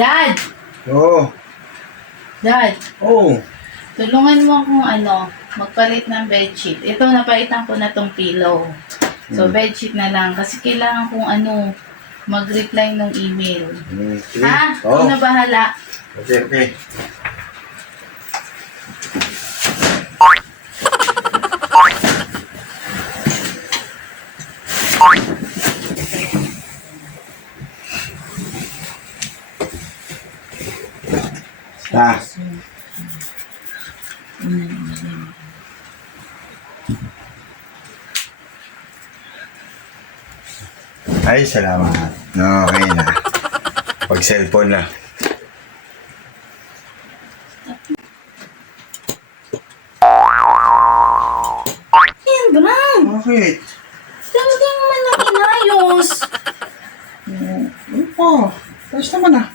Dad! Oo. Dad! Oo. Tulungan mo akong magpalit ng bedsheet. Ito, napalitan ko na tong pillow. So, bedsheet na lang. Kasi kailangan kong mag-reply ng email. Sige. Ha? Ikaw Oo. na bahala. Okay, okay. Ah. Ay, salamat. Okay na. Pag cellphone na. Yan, Bram! Bakit? Hindi mo man lang inayos. Ano pa? Tapos naman ah.